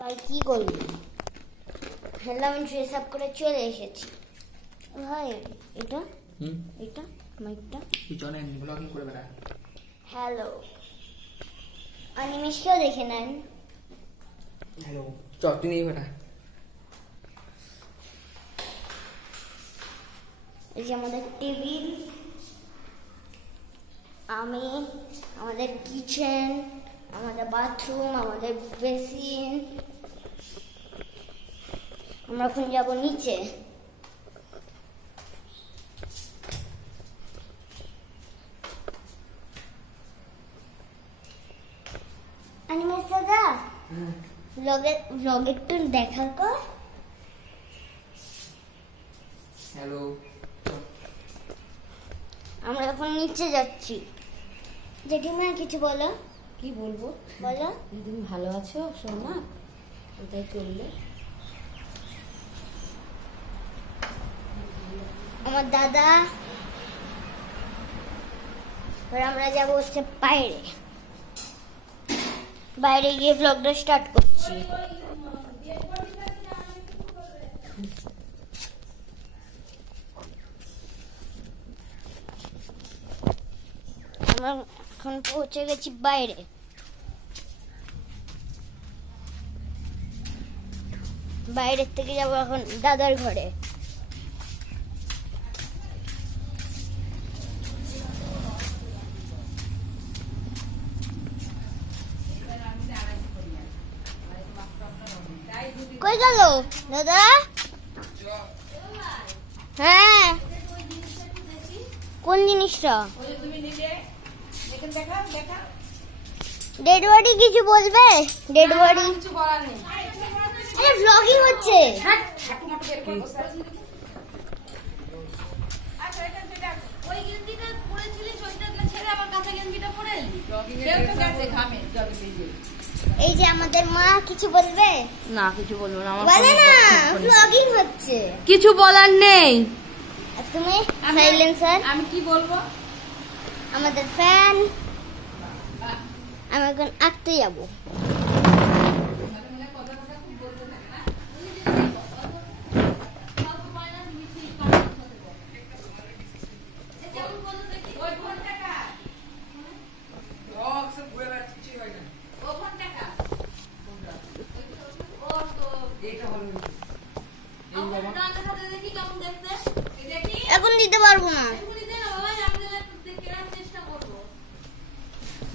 ভাই কি করবি? হ্যালো, আমি ড্রেস আপ করে চলে এসেছি। ভাই এটা এটা মাইকটা পিছনে ব্লগিং করে বেড়া। হ্যালো, অনিমেষকেও দেখে নেন। হ্যালো চট নেই বেটা। এই যে আমাদের টেবিল, আমাদের কিচেন, আমাদের বাথরুম, আমাদের বেসিন। আমরা এখন যাবো নিচে। অনিমেষ দাদা, ব্লগে একটু দেখা কর। হ্যালো, আমরা এখন নিচে যাচ্ছি। জেঠিমা কিছু বলো। কি বলবো? বলো। তুমি ভালো আছো সোনা? কোথায় চললে? আমার দাদা, এবার আমরা যাবো হচ্ছে বাইরে। বাইরে গিয়ে ব্লগটা স্টার্ট করছি। আমরা এখন পৌঁছে গেছি বাইরে। বাইরের থেকে যাবো এখন দাদার ঘরে। কই গেল দাদা? হ্যাঁ, কোন জিনিসটা? ডেড বডি কিছু বলবে? ডেড বডি কিছু বলার নেই। আরে ব্লগিং হচ্ছে। ওই গেঞ্জিটা পরেছিলি, চৈতাগুলো ছেড়ে আবার কাঁচা গেঞ্জিটা পরে এলি। কেউ তো গেছে ঘামে জলে ভিজে। এই যে আমাদের মা কিছু বলবে? না কিছু বলবো না, আমার বলে না, ব্লগিং হচ্ছে। কিছু বলার নেই। আর তুমি সাইলেন্সার। আমি কি বলবো? আমাদের ফ্যান। আমি এখন আঁকতে যাবো। এখন দিতে পারবো না।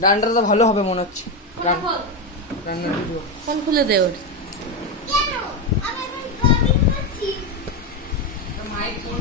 রান্নাটা তো ভালো হবে মনে হচ্ছে। রান্নার ভিডিও ফোন খুলে দে ওর। কেন? আমি এখন ব্লগিং করছি। Mic phone